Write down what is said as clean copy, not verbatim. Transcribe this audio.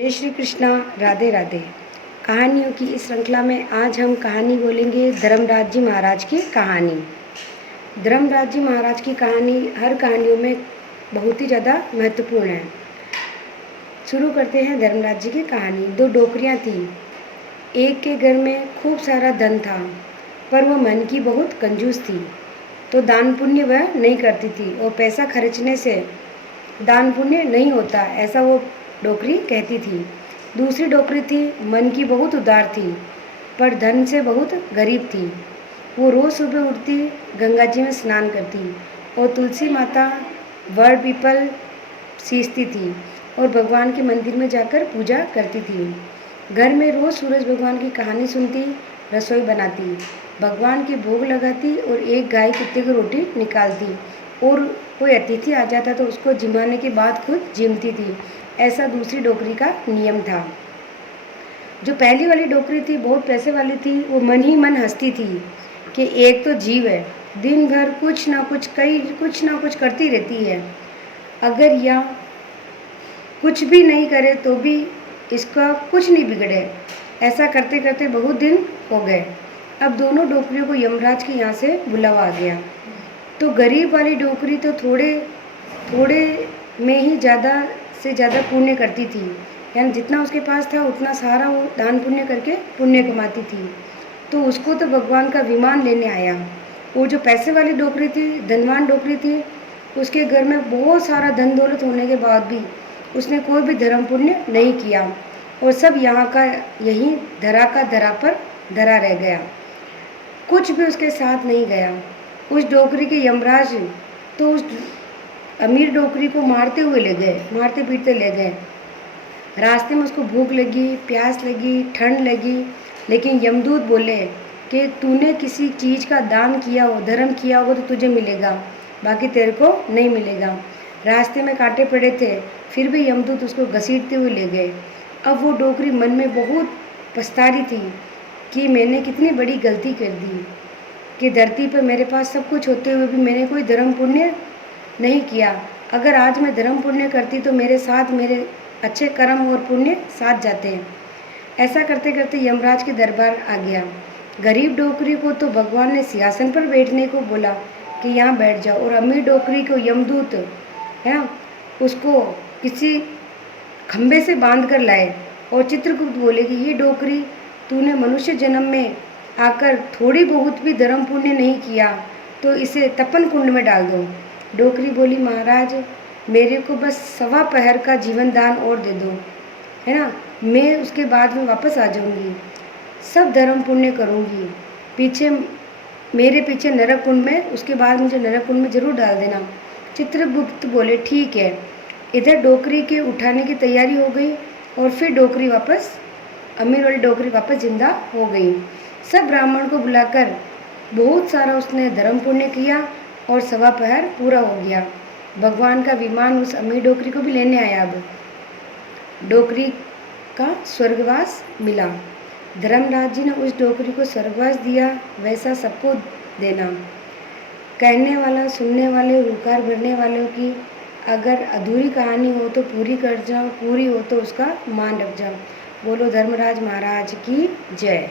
जय श्री कृष्णा। राधे राधे। कहानियों की इस श्रृंखला में आज हम कहानी बोलेंगे धर्मराज जी महाराज की कहानी। धर्मराज जी महाराज की कहानी हर कहानियों में बहुत ही ज़्यादा महत्वपूर्ण है। शुरू करते हैं धर्मराज जी की कहानी। दो डोकरियाँ थीं। एक के घर में खूब सारा धन था, पर वह मन की बहुत कंजूस थी, तो दान पुण्य वह नहीं करती थी और पैसा खर्चने से दान पुण्य नहीं होता, ऐसा वो डोकरी कहती थी। दूसरी डोकरी थी, मन की बहुत उदार थी, पर धन से बहुत गरीब थी। वो रोज़ सुबह उठती, गंगा जी में स्नान करती और तुलसी माता वड़ पीपल सींचती थी और भगवान के मंदिर में जाकर पूजा करती थी। घर में रोज़ सूरज भगवान की कहानी सुनती, रसोई बनाती, भगवान के भोग लगाती और एक गाय कुत्ते को रोटी निकालती, और कोई अतिथि आ जाता तो उसको जिमाने के बाद खुद जिमती थी। ऐसा दूसरी डोकरी का नियम था। जो पहली वाली डोकरी थी, बहुत पैसे वाली थी, वो मन ही मन हंसती थी कि एक तो जीव है, दिन भर कुछ ना कुछ करती रहती है। अगर यह कुछ भी नहीं करे तो भी इसका कुछ नहीं बिगड़े। ऐसा करते करते बहुत दिन हो गए। अब दोनों डोकरियों को यमराज के यहाँ से बुलावा आ गया। तो गरीब वाली डोकरी तो थोड़े थोड़े में ही ज़्यादा से ज़्यादा पुण्य करती थी, यानी जितना उसके पास था उतना सारा वो दान पुण्य करके पुण्य कमाती थी। तो उसको तो भगवान का विमान लेने आया। वो जो पैसे वाली डोकरी थी, धनवान डोकरी थी, उसके घर में बहुत सारा धन दौलत होने के बाद भी उसने कोई भी धर्म पुण्य नहीं किया और सब यहाँ का यहीं धरा का धरा पर धरा रह गया। कुछ भी उसके साथ नहीं गया। उस डोकरी के यमराज तो उस अमीर डोकरी को मारते हुए ले गए, मारते पीटते ले गए। रास्ते में उसको भूख लगी, प्यास लगी, ठंड लगी, लेकिन यमदूत बोले कि तूने किसी चीज़ का दान किया हो, धर्म किया हो तो तुझे मिलेगा, बाकी तेरे को नहीं मिलेगा। रास्ते में कांटे पड़े थे, फिर भी यमदूत उसको घसीटते हुए ले गए। अब वो डोकरी मन में बहुत पछता रही थी कि मैंने कितनी बड़ी गलती कर दी कि धरती पर मेरे पास सब कुछ होते हुए भी मैंने कोई धर्म पुण्य नहीं किया। अगर आज मैं धर्म पुण्य करती तो मेरे साथ मेरे अच्छे कर्म और पुण्य साथ जाते हैं। ऐसा करते करते यमराज के दरबार आ गया। गरीब डोकरी को तो भगवान ने सिंहासन पर बैठने को बोला कि यहाँ बैठ जाओ, और अमीर डोकरी को यमदूत है ना उसको किसी खम्भे से बांध कर लाए। और चित्रगुप्त बोले कि ये डोकरी, तूने मनुष्य जन्म में आकर थोड़ी बहुत भी धर्म पुण्य नहीं किया तो इसे तपन कुंड में डाल दो। डोकरी बोली, महाराज मेरे को बस 1.25 पहर का जीवन दान और दे दो, है ना, मैं उसके बाद में वापस आ जाऊंगी, सब धर्म पुण्य करूंगी, पीछे मेरे पीछे नरक कुंड में, उसके बाद मुझे नरक कुंड में ज़रूर डाल देना। चित्रगुप्त बोले ठीक है। इधर डोकरी के उठाने की तैयारी हो गई और फिर डोकरी वापस, अमीर वाली डोकरी वापस जिंदा हो गई। सब ब्राह्मण को बुलाकर बहुत सारा उसने धर्म पुण्य किया और 1.25 पहर पूरा हो गया। भगवान का विमान उस अमीर डोकरी को भी लेने आया। अब डोकरी का स्वर्गवास मिला। धर्मराज जी ने उस डोकरी को स्वर्गवास दिया, वैसा सबको देना। कहने वाला, सुनने वाले, हुंकार भरने वालों की अगर अधूरी कहानी हो तो पूरी कर जाओ, पूरी हो तो उसका मान रख जाओ। बोलो धर्मराज महाराज की जय।